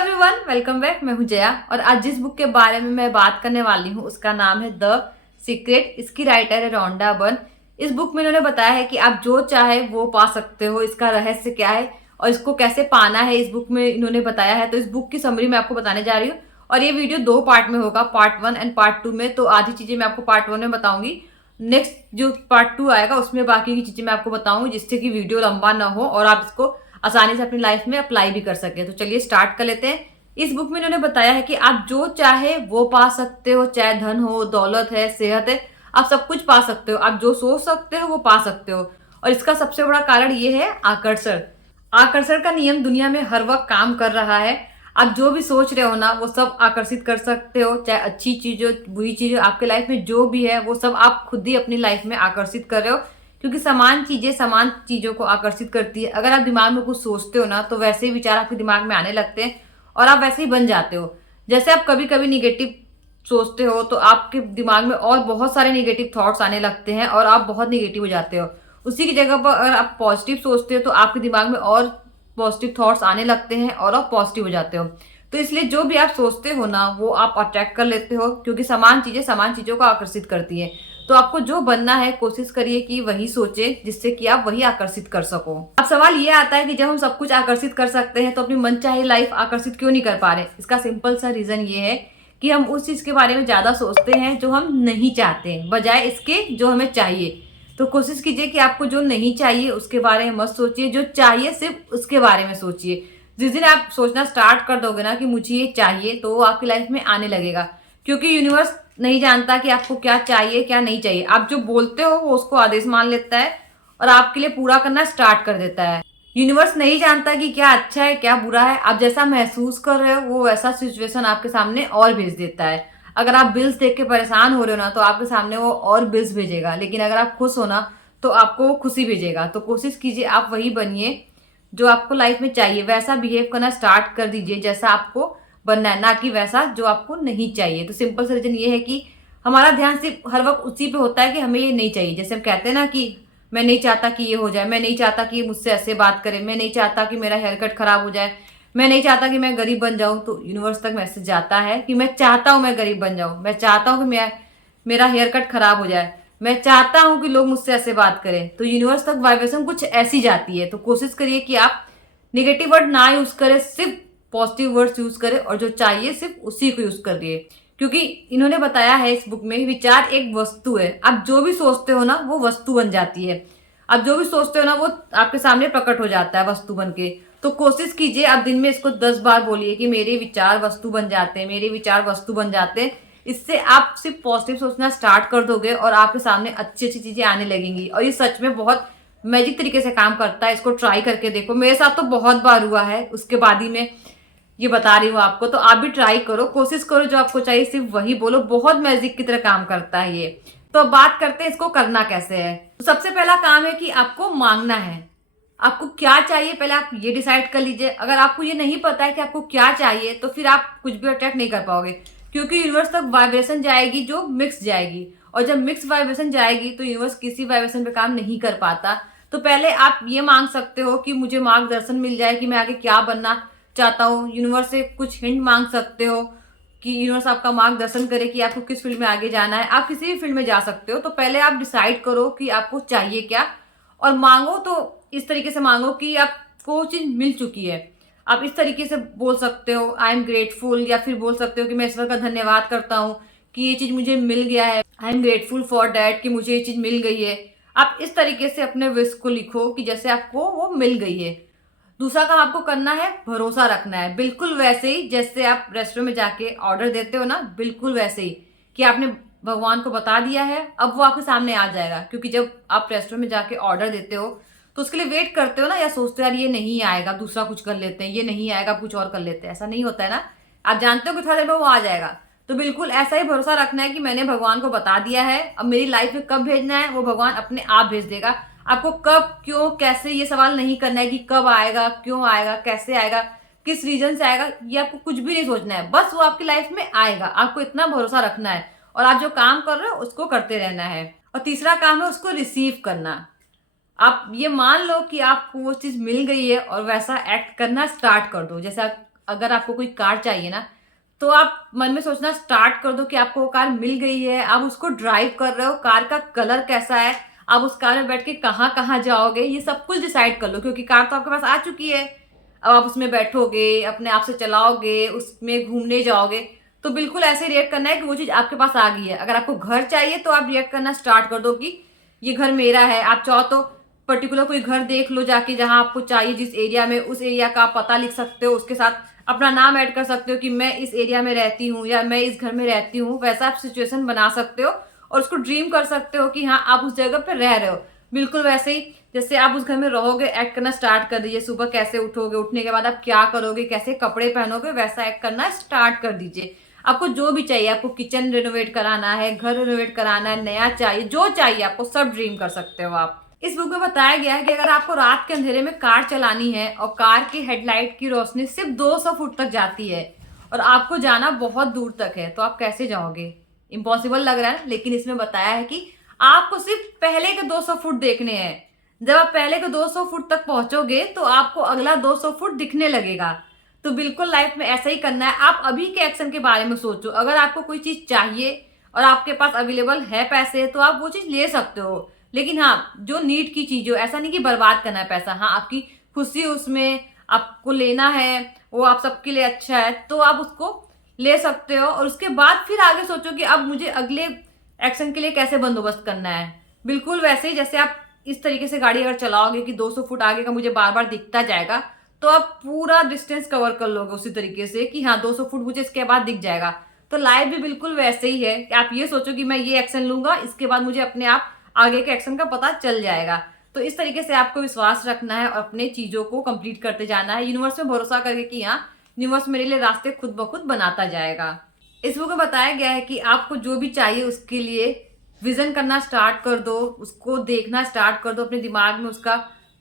Everyone, welcome back. मैं हूं जया और आज जिस बुक के बारे में मैं बात करने वाली हूं उसका नाम है द सीक्रेट। इसकी राइटर है रोंडा बर्न। इस बुक में इन्होंने बताया है कि आप जो चाहे वो पा सकते हो, इसका रहस्य क्या है और इसको कैसे पाना है, इस बुक में इन्होंने बताया है। तो इस बुक की समरी मैं आपको बताने जा रही हूँ और ये वीडियो 2 पार्ट में होगा, पार्ट 1 एंड पार्ट 2 में। तो आधी चीजें मैं आपको पार्ट 1 में बताऊंगी, नेक्स्ट जो पार्ट 2 आएगा उसमें बाकी की चीजें मैं आपको बताऊंगी, जिससे कि वीडियो लंबा ना हो और आप इसको आसानी से अपनी लाइफ में अप्लाई भी कर सके। तो चलिए स्टार्ट कर लेते हैं। इस बुक में इन्होंने बताया है कि आप जो चाहे वो पा सकते हो, चाहे धन हो, दौलत है, सेहत है, आप सब कुछ पा सकते हो। आप जो सोच सकते हो वो पा सकते हो। और इसका सबसे बड़ा कारण ये है आकर्षण। आकर्षण का नियम दुनिया में हर वक्त काम कर रहा है। आप जो भी सोच रहे हो ना वो सब आकर्षित कर सकते हो, चाहे अच्छी चीज हो, बुरी चीज हो, आपके लाइफ में जो भी है वो सब आप खुद ही अपनी लाइफ में आकर्षित कर रहे हो। क्योंकि समान चीजें समान चीजों को आकर्षित करती है। अगर आप दिमाग में कुछ सोचते हो ना तो वैसे ही विचार आपके दिमाग में आने लगते हैं और आप वैसे ही बन जाते हो। जैसे आप कभी कभी निगेटिव सोचते हो तो आपके दिमाग में और बहुत सारे निगेटिव थॉट्स आने लगते हैं और आप बहुत निगेटिव हो जाते हो। उसी की जगह पर अगर आप पॉजिटिव सोचते हो तो आपके दिमाग में और पॉजिटिव थॉट्स आने लगते हैं और आप पॉजिटिव हो जाते हो। तो इसलिए जो भी आप सोचते हो ना वो आप अट्रैक्ट कर लेते हो, क्योंकि समान चीजें समान चीजों को आकर्षित करती है। तो आपको जो बनना है कोशिश करिए कि वही सोचे, जिससे कि आप वही आकर्षित कर सको। अब सवाल ये आता है कि जब हम सब कुछ आकर्षित कर सकते हैं तो अपनी मनचाही लाइफ आकर्षित क्यों नहीं कर पा रहे। इसका सिंपल सा रीजन ये है कि हम उस चीज के बारे में ज्यादा सोचते हैं जो हम नहीं चाहते हैं, बजाय इसके जो हमें चाहिए। तो कोशिश कीजिए कि आपको जो नहीं चाहिए उसके बारे में मत सोचिए, जो चाहिए सिर्फ उसके बारे में सोचिए। जिस दिन आप सोचना स्टार्ट कर दोगे ना कि मुझे ये चाहिए, तो वो आपकी लाइफ में आने लगेगा। क्योंकि यूनिवर्स नहीं जानता कि आपको क्या चाहिए क्या नहीं चाहिए। आप जो बोलते हो वो उसको आदेश मान लेता है और आपके लिए पूरा करना स्टार्ट कर देता है। यूनिवर्स नहीं जानता कि क्या अच्छा है क्या बुरा है। आप जैसा महसूस कर रहे हो वो वैसा सिचुएशन आपके सामने और भेज देता है। अगर आप बिल्स देख के परेशान हो रहे हो ना तो आपके सामने वो और बिल्स भेजेगा, लेकिन अगर आप खुश हो ना तो आपको वो खुशी भेजेगा। तो कोशिश कीजिए आप वही बनिए जो आपको लाइफ में चाहिए, वैसा बिहेव करना स्टार्ट कर दीजिए जैसा आपको बनना है, ना कि वैसा जो आपको नहीं चाहिए। तो सिंपल सा रीजन ये है कि हमारा ध्यान सिर्फ हर वक्त उसी पे होता है कि हमें ये नहीं चाहिए। जैसे हम कहते हैं ना कि मैं नहीं चाहता कि ये हो जाए, मैं नहीं चाहता कि ये मुझसे ऐसे बात करे, मैं नहीं चाहता कि मेरा हेयर कट खराब हो जाए, मैं नहीं चाहता कि मैं गरीब बन जाऊं। तो यूनिवर्स तक मैसेज जाता है कि मैं चाहता हूं मैं गरीब बन जाऊं, मैं चाहता हूं कि मेरा हेयर कट खराब हो जाए, मैं चाहता हूं कि लोग मुझसे ऐसे बात करें। तो यूनिवर्स तक वाइब्रेशन कुछ ऐसी जाती है। तो कोशिश करिए कि आप निगेटिव वर्ड ना यूज करें, सिर्फ पॉजिटिव वर्ड्स यूज करें और जो चाहिए सिर्फ उसी को यूज करिए। क्योंकि इन्होंने बताया है इस बुक में, विचार एक वस्तु है। आप जो भी सोचते हो ना वो वस्तु बन जाती है। आप जो भी सोचते हो ना वो आपके सामने प्रकट हो जाता है वस्तु बन के। तो कोशिश कीजिए आप दिन में इसको 10 बार बोलिए कि मेरे विचार वस्तु बन जाते हैं, मेरे विचार वस्तु बन जाते हैं। इससे आप सिर्फ पॉजिटिव सोचना स्टार्ट कर दोगे और आपके सामने अच्छी अच्छी चीजें आने लगेंगी। और ये सच में बहुत मैजिक तरीके से काम करता है। इसको ट्राई करके देखो, मेरे साथ तो बहुत बार हुआ है, उसके बाद ही मैं ये बता रही हूँ आपको। तो आप भी ट्राई करो, कोशिश करो जो आपको चाहिए सिर्फ वही बोलो। बहुत मैजिक की तरह काम करता है ये। तो अब बात करते हैं इसको करना कैसे है। तो सबसे पहला काम है कि आपको मांगना है। आपको क्या चाहिए पहले आप ये डिसाइड कर लीजिए। अगर आपको ये नहीं पता है कि आपको क्या चाहिए तो फिर आप कुछ भी अट्रैक्ट नहीं कर पाओगे, क्योंकि यूनिवर्स तक वाइब्रेशन जाएगी जो मिक्स जाएगी। और जब मिक्स वाइब्रेशन जाएगी तो यूनिवर्स किसी वाइब्रेशन पे काम नहीं कर पाता। तो पहले आप ये मांग सकते हो कि मुझे मार्गदर्शन मिल जाए कि मैं आगे क्या बनना चाहता हूँ। यूनिवर्स से कुछ हिंट मांग सकते हो कि यूनिवर्स आपका मार्गदर्शन करे कि आपको किस फील्ड में आगे जाना है। आप किसी भी फील्ड में जा सकते हो। तो पहले आप डिसाइड करो कि आपको चाहिए क्या और मांगो। तो इस तरीके से मांगो कि आपको वो चीज मिल चुकी है। आप इस तरीके से बोल सकते हो आई एम ग्रेटफुल, या फिर बोल सकते हो कि मैं ईश्वर का धन्यवाद करता हूँ कि ये चीज मुझे मिल गया है, I am grateful for that कि मुझे ये चीज मिल गई है। आप इस तरीके से अपने विश को लिखो कि जैसे आपको वो मिल गई है। दूसरा काम आपको करना है भरोसा रखना है, बिल्कुल वैसे ही जैसे आप रेस्टोरेंट में जाके ऑर्डर देते हो ना, बिल्कुल वैसे ही कि आपने भगवान को बता दिया है, अब वो आपके सामने आ जाएगा। क्योंकि जब आप रेस्टोरेंट में जाके ऑर्डर देते हो तो उसके लिए वेट करते हो ना, या सोचते हो यार ये नहीं आएगा दूसरा कुछ कर लेते हैं, ये नहीं आएगा कुछ और कर लेते हैं। ऐसा नहीं होता है ना, आप जानते हो कि थोड़ा देर में वो आ जाएगा। तो बिल्कुल ऐसा ही भरोसा रखना है कि मैंने भगवान को बता दिया है, अब मेरी लाइफ में कब भेजना है वो भगवान अपने आप भेज देगा। आपको कब क्यों कैसे ये सवाल नहीं करना है कि कब आएगा, क्यों आएगा, कैसे आएगा, किस रीजन से आएगा, ये आपको कुछ भी नहीं सोचना है। बस वो आपकी लाइफ में आएगा, आपको इतना भरोसा रखना है और आप जो काम कर रहे हो उसको करते रहना है। और तीसरा काम है उसको रिसीव करना। आप ये मान लो कि आपको वो चीज मिल गई है और वैसा एक्ट करना स्टार्ट कर दो। जैसा अगर आपको कोई कार चाहिए ना, तो आप मन में सोचना स्टार्ट कर दो कि आपको वो कार मिल गई है, आप उसको ड्राइव कर रहे हो, कार का कलर कैसा है, आप उस कार में बैठ के कहाँ कहाँ जाओगे, ये सब कुछ डिसाइड कर लो, क्योंकि कार तो आपके पास आ चुकी है। अब आप उसमें बैठोगे, अपने आप से चलाओगे, उसमें घूमने जाओगे, तो बिल्कुल ऐसे रिएक्ट करना है कि वो चीज आपके पास आ गई है। अगर आपको घर चाहिए तो आप रिएक्ट करना स्टार्ट कर दो कि ये घर मेरा है। आप चाहो तो पर्टिकुलर कोई घर देख लो जाके, जहां आपको चाहिए, जिस एरिया में, उस एरिया का आप पता लिख सकते हो, उसके साथ अपना नाम ऐड कर सकते हो कि मैं इस एरिया में रहती हूँ या मैं इस घर में रहती हूँ। वैसा आप सिचुएशन बना सकते हो और उसको ड्रीम कर सकते हो कि हाँ आप उस जगह पर रह रहे हो। बिल्कुल वैसे ही जैसे आप उस घर में रहोगे, एक्ट करना स्टार्ट कर दीजिए। सुबह कैसे उठोगे, उठने के बाद आप क्या करोगे, कैसे कपड़े पहनोगे, वैसा एक्ट करना स्टार्ट कर दीजिए। आपको जो भी चाहिए, आपको किचन रेनोवेट कराना है, घर रेनोवेट कराना है, नया चाहिए, जो चाहिए आपको सब ड्रीम कर सकते हो आप। इस बुक में बताया गया है कि अगर आपको रात के अंधेरे में कार चलानी है और कार की हेडलाइट की रोशनी सिर्फ 200 फुट तक जाती है और आपको जाना बहुत दूर तक है, तो आप कैसे जाओगे? इम्पॉसिबल लग रहा है, लेकिन इसमें बताया है कि आपको सिर्फ पहले के 200 फुट देखने हैं। जब आप पहले के 200 फुट तक पहुंचोगे तो आपको अगला 200 फुट दिखने लगेगा। तो बिल्कुल लाइफ में ऐसा ही करना है। आप अभी के एक्शन के बारे में सोचो। अगर आपको कोई चीज चाहिए और आपके पास अवेलेबल है पैसे, तो आप वो चीज ले सकते हो। लेकिन हाँ, जो नीड की चीज हो, ऐसा नहीं कि बर्बाद करना है पैसा। हाँ, आपकी खुशी उसमें आपको लेना है, वो आप सबके लिए अच्छा है, तो आप उसको ले सकते हो। और उसके बाद फिर आगे सोचो कि अब मुझे अगले एक्शन के लिए कैसे बंदोबस्त करना है। बिल्कुल वैसे ही जैसे आप इस तरीके से गाड़ी अगर चलाओगे कि 200 फुट आगे का मुझे बार बार दिखता जाएगा, तो आप पूरा डिस्टेंस कवर कर लोगे उसी तरीके से कि हाँ 200 फुट मुझे इसके बाद दिख जाएगा। तो लाइफ भी बिल्कुल वैसे ही है कि आप ये सोचो कि मैं ये एक्शन लूंगा, इसके बाद मुझे अपने आप आगे के एक्शन का पता चल जाएगा। तो इस तरीके से आपको विश्वास रखना है और अपने चीजों को कंप्लीट करते जाना है, यूनिवर्स में भरोसा करके कि हाँ यूनिवर्स मेरे लिए रास्ते खुद ब खुद बनाता जाएगा। इस बुक में बताया गया है कि आपको जो भी चाहिए उसके लिए विजन करना स्टार्ट कर दो, उसको देखना स्टार्ट कर दो, अपने दिमाग में उसका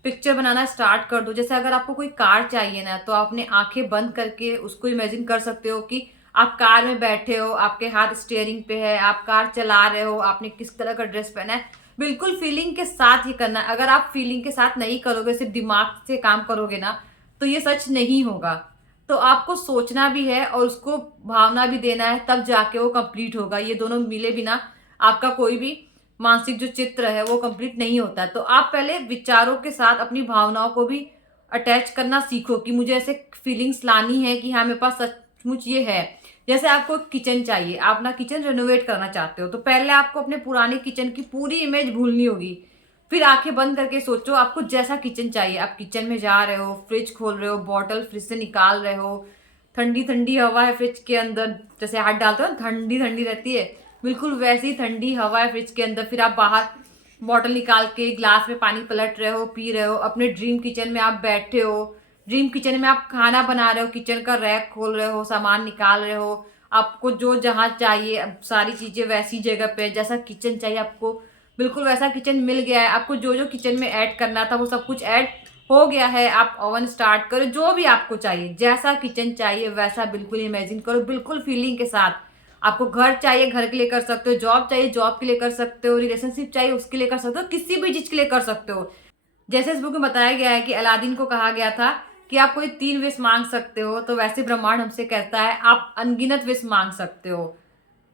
पिक्चर बनाना स्टार्ट कर दो। जैसे अगर आपको कोई कार चाहिए ना, तो आप अपने आंखें बंद करके उसको इमेजिन कर सकते हो कि आप कार में बैठे हो, आपके हाथ स्टीयरिंग पे है, आप कार चला रहे हो, आपने किस तरह का ड्रेस पहना है। बिल्कुल फीलिंग के साथ ये करना है। अगर आप फीलिंग के साथ नहीं करोगे, सिर्फ दिमाग से काम करोगे ना, तो ये सच नहीं होगा। तो आपको सोचना भी है और उसको भावना भी देना है, तब जाके वो कंप्लीट होगा। ये दोनों मिले बिना आपका कोई भी मानसिक जो चित्र है वो कंप्लीट नहीं होता। तो आप पहले विचारों के साथ अपनी भावनाओं को भी अटैच करना सीखो कि मुझे ऐसे फीलिंग्स लानी है कि हाँ मेरे पास सचमुच ये है। जैसे आपको किचन चाहिए, आप अपना किचन रेनोवेट करना चाहते हो, तो पहले आपको अपने पुराने किचन की पूरी इमेज भूलनी होगी। फिर आंखें बंद करके सोचो आपको जैसा किचन चाहिए। आप किचन में जा रहे हो, फ्रिज खोल रहे हो, बॉटल फ्रिज से निकाल रहे हो, ठंडी ठंडी हवा है फ्रिज के अंदर, जैसे हाथ डालते हो ना ठंडी ठंडी रहती है, बिल्कुल वैसी ठंडी हवा है फ्रिज के अंदर। फिर आप बाहर बॉटल निकाल के ग्लास में पानी पलट रहे हो, पी रहे हो। अपने ड्रीम किचन में आप बैठे हो, ड्रीम किचन में आप खाना बना रहे हो, किचन का रैक खोल रहे हो, सामान निकाल रहे हो। आपको जो जहाँ चाहिए सारी चीजें वैसी जगह पे, जैसा किचन चाहिए आपको बिल्कुल वैसा किचन मिल गया है। आपको जो जो किचन में ऐड करना था वो सब कुछ ऐड हो गया है। आप ओवन स्टार्ट करो, जो भी आपको चाहिए, जैसा किचन चाहिए वैसा बिल्कुल इमेजिन करो, बिल्कुल फीलिंग के साथ। आपको घर चाहिए घर के लिए कर सकते हो, जॉब चाहिए जॉब के लिए कर सकते हो, रिलेशनशिप चाहिए उसके लिए कर सकते हो, किसी भी चीज के लिए कर सकते हो। जैसे इस बुक में बताया गया है कि अलादीन को कहा गया था कि आप कोई 3 विश मांग सकते हो, तो वैसे ब्रह्मांड हमसे कहता है आप अनगिनत विश मांग सकते हो,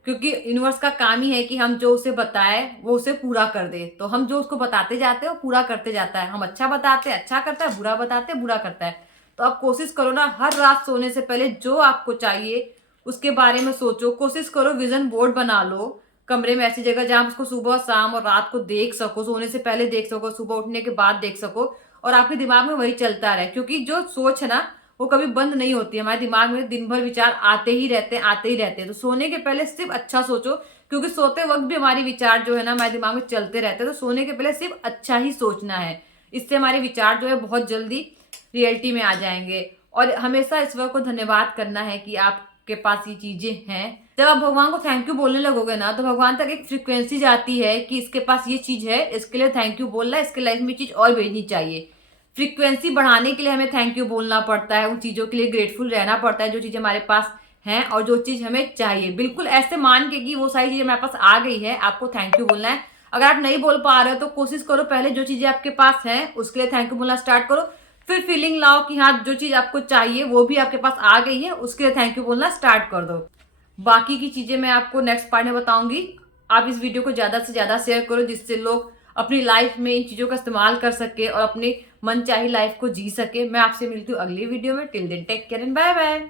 क्योंकि यूनिवर्स का काम ही है कि हम जो उसे बताए वो उसे पूरा कर दे। तो हम जो उसको बताते जाते हैं वो पूरा करते जाता है। हम अच्छा बताते हैं अच्छा करता है, बुरा बताते हैं बुरा करता है। तो आप कोशिश करो ना, हर रात सोने से पहले जो आपको चाहिए उसके बारे में सोचो। कोशिश करो विजन बोर्ड बना लो कमरे में, ऐसी जगह जहां उसको सुबह शाम और रात को देख सको, सोने से पहले देख सको, सुबह उठने के बाद देख सको, और आपके दिमाग में वही चलता रहे। क्योंकि जो सोच है ना वो कभी बंद नहीं होती है। हमारे दिमाग में दिन भर विचार आते ही रहते हैं आते ही रहते हैं। तो सोने के पहले सिर्फ अच्छा सोचो, क्योंकि सोते वक्त भी हमारे विचार जो है ना हमारे दिमाग में चलते रहते हैं। तो सोने के पहले सिर्फ अच्छा ही सोचना है, इससे हमारे विचार जो है बहुत जल्दी रियलिटी में आ जाएंगे। और हमेशा ईश्वर को धन्यवाद करना है कि आपके पास ये चीजें हैं। जब आप भगवान को थैंक यू बोलने लगोगे ना, तो भगवान तक एक फ्रिक्वेंसी जाती है कि इसके पास ये चीज है, इसके लिए थैंक यू बोल रहा है, इसके लाइफ में चीज और भेजनी चाहिए। फ्रीक्वेंसी बढ़ाने के लिए हमें थैंक यू बोलना पड़ता है, उन चीजों के लिए ग्रेटफुल रहना पड़ता है जो चीजें हमारे पास हैं और जो चीज हमें चाहिए। बिल्कुल ऐसे मान के कि वो सारी चीजें हमारे पास आ गई है, आपको थैंक यू बोलना है। अगर आप नहीं बोल पा रहे हो तो कोशिश करो पहले जो चीजें आपके पास हैं उसके लिए थैंक यू बोलना स्टार्ट करो। फिर फीलिंग लाओ कि हाँ जो चीज आपको चाहिए वो भी आपके पास आ गई है, उसके लिए थैंक यू बोलना स्टार्ट कर दो। बाकी की चीजें मैं आपको नेक्स्ट पार्ट में बताऊंगी। आप इस वीडियो को ज्यादा से ज्यादा शेयर करो जिससे लोग अपनी लाइफ में इन चीजों का इस्तेमाल कर सके और अपनी मनचाही लाइफ को जी सके। मैं आपसे मिलती हूँ अगली वीडियो में। Till then take care and bye bye.